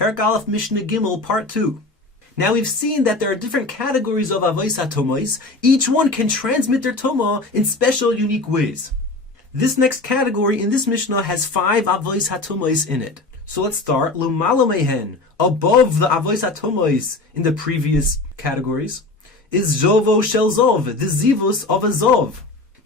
Perek Aleph Mishna Gimel, Part 2. Now we've seen that there are different categories of Avos Hatumos. Each one can transmit their Tumah in special, unique ways. This next category in this Mishnah has 5 Avos Hatumos in it. So let's start. L'mala mehen, above the Avos Hatumos in the previous categories, is Zovo Shel Zov, the Zivus of a Zov.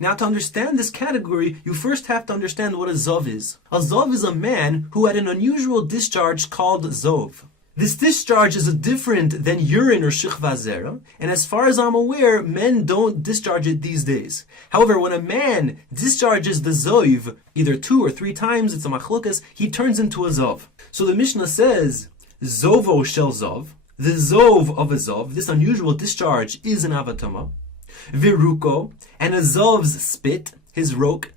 Now to understand this category, you first have to understand what a Zov is. A Zov is a man who had an unusual discharge called Zov. This discharge is different than urine or shichva zera, and as far as I'm aware, men don't discharge it these days. However, when a man discharges the Zov, either 2 or 3 times, it's a machlokas, he turns into a Zov. So the Mishnah says, Zovo Shel Zov, the Zov of a Zov, this unusual discharge is an avatama. Viruko, and a Zov's spit, his rok,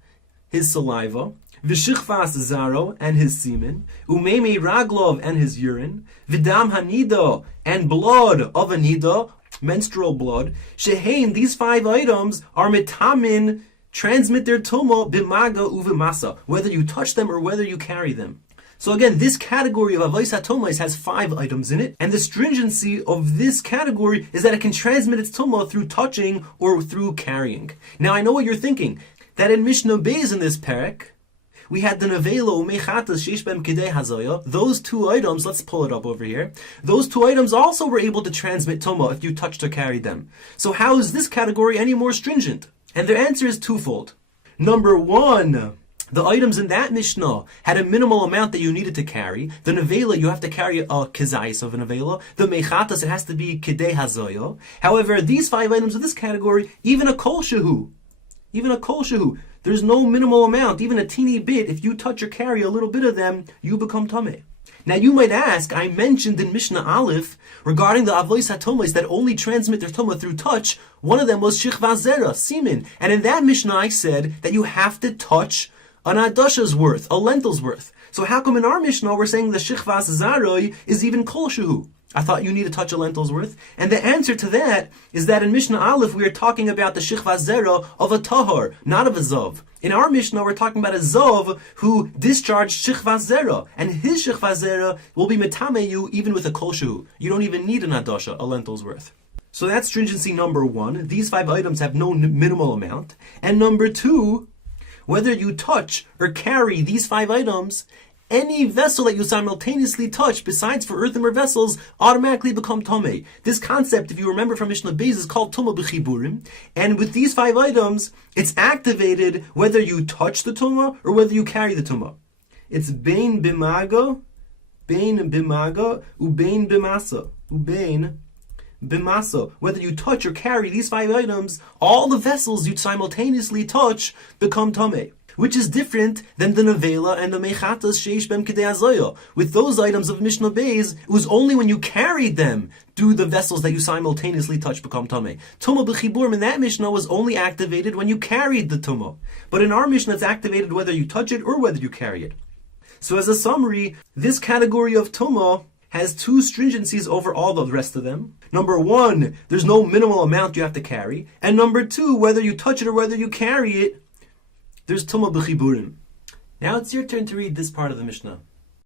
his saliva, Vishichvas zaro, and his semen, Umeme raglov, and his urine, Vidam hanido, and blood of a nida, menstrual blood, Shehein, these 5 items are mitamin, transmit their tumah, bimaga uvimasa, whether you touch them or whether you carry them. So again, this category of Avos Hatumos has 5 items in it, and the stringency of this category is that it can transmit its tumah through touching or through carrying. Now I know what you're thinking, that in Mishnah Beis in this Perek, we had the nevelo umechatas sheish bem kedei hazoya. Those 2 items, let's pull it up over here. Those 2 items also were able to transmit tumah if you touched or carried them. So how is this category any more stringent? And the answer is twofold. Number 1, the items in that Mishnah had a minimal amount that you needed to carry. The nevela, you have to carry a kezayis of a nevela. The mechatas, it has to be kedei hazoya. However, these 5 items of this category, even a kol shehu, there's no minimal amount, even a teeny bit. If you touch or carry a little bit of them, you become tameh. Now you might ask, I mentioned in Mishnah Aleph regarding the Avos Hatumos that only transmit their tumah through touch. One of them was shichva zera, semen. And in that Mishnah I said that you have to touch an adasha's worth, a lentil's worth. So how come in our Mishnah we're saying the shichvas zaroi is even kol shehu? I thought you need to touch a lentil's worth. And the answer to that is that in Mishnah Aleph we are talking about the shichvas zera of a tahor, not of a zov. In our Mishnah we're talking about a zov who discharged shichvas zera, and his shichvas zera will be metame you even with a kol shehu. You don't even need an adasha, a lentil's worth. So that's stringency number 1. These 5 items have no minimal amount. And number 2, whether you touch or carry these 5 items, any vessel that you simultaneously touch, besides for earthenware vessels, automatically become tameh. This concept, if you remember from Mishnah Beis, is called tumah b'chiburim. And with these 5 items, it's activated whether you touch the tumah or whether you carry the tumah. It's bein bimaga, ubein bimasa. Whether you touch or carry these 5 items, all the vessels you simultaneously touch become tameh, which is different than the nevela and the mechatas sheish bem kedei hazoya. With those items of Mishnah Beis, it was only when you carried them do the vessels that you simultaneously touch become tameh. Tumah b'chiburim in that Mishnah was only activated when you carried the tumah. But in our Mishnah, it's activated whether you touch it or whether you carry it. So as a summary, this category of tumah has 2 stringencies over all the rest of them. Number 1, there's no minimal amount you have to carry. And number 2, whether you touch it or whether you carry it, there's tumah b'chiburim. Now it's your turn to read this part of the Mishnah.